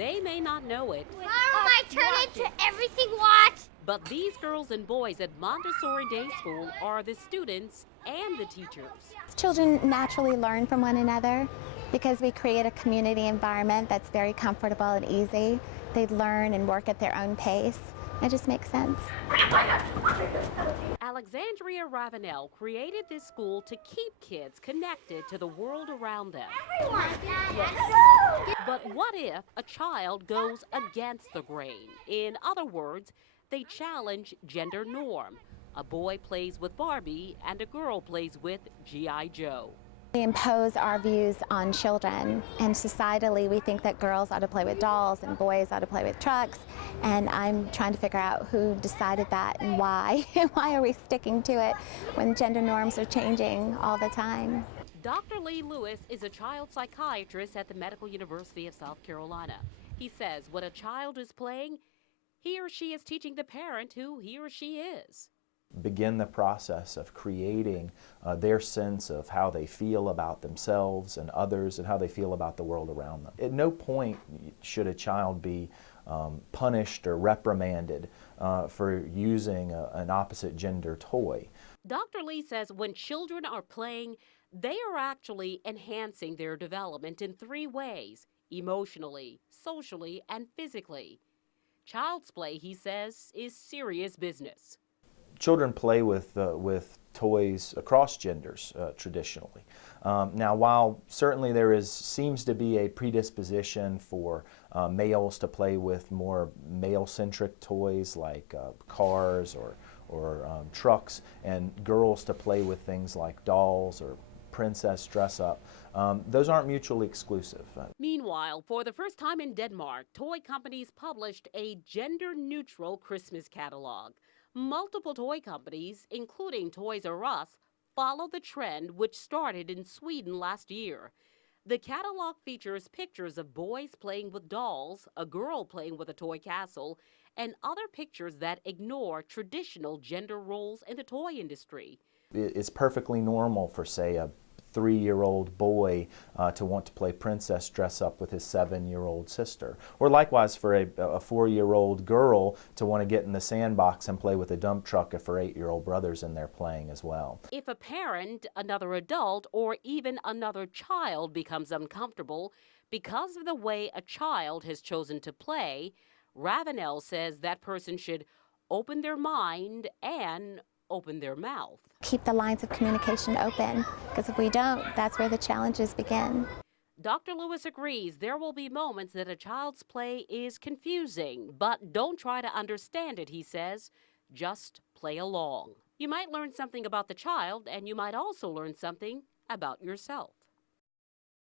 They may not know it, Mom, I turn into everything what? but these girls and boys at Montessori Day School are the students and the teachers. Children naturally learn from one another because we create a community environment that's very comfortable and easy. They learn and work at their own pace. It just makes sense. Alexandria Ravenel created this school to keep kids connected to the world around them. Everyone. But what if a child goes against the grain? In other words, they challenge gender norm. A boy plays with Barbie and a girl plays with G.I. Joe. We impose our views on children, and societally we think that girls ought to play with dolls and boys ought to play with trucks, and I'm trying to figure out who decided that and why. Why are we sticking to it when gender norms are changing all the time? Dr. Lee Lewis is a child psychiatrist at the Medical University of South Carolina. He says when a child is playing, he or she is teaching the parent who he or she is. Begin the process of creating their sense of how they feel about themselves and others and how they feel about the world around them. At no point should a child be punished or reprimanded for using an opposite gender toy. Dr. Lee says when children are playing, they are actually enhancing their development in 3 ways: emotionally, socially, and physically. Child's play, he says, is serious business. Children play with toys across genders traditionally. Now, while certainly there seems to be a predisposition for males to play with more male-centric toys like cars or trucks, and girls to play with things like dolls or princess dress-up, those aren't mutually exclusive. Meanwhile, for the first time in Denmark, toy companies published a gender-neutral Christmas catalog. Multiple toy companies, including Toys R Us, follow the trend which started in Sweden last year. The catalog features pictures of boys playing with dolls, a girl playing with a toy castle, and other pictures that ignore traditional gender roles in the toy industry. It's perfectly normal for, say, a 3-year-old boy to want to play princess dress up with his 7-year-old sister. Or likewise for a 4-year-old girl to want to get in the sandbox and play with a dump truck if her 8-year-old brother's in there playing as well. If a parent, another adult, or even another child becomes uncomfortable because of the way a child has chosen to play, Ravenel says that person should open their mind and open their mouth. Keep the lines of communication open, because if we don't, that's where the challenges begin. Dr. Lewis agrees there will be moments that a child's play is confusing, but don't try to understand it, he says. Just play along. You might learn something about the child, and you might also learn something about yourself.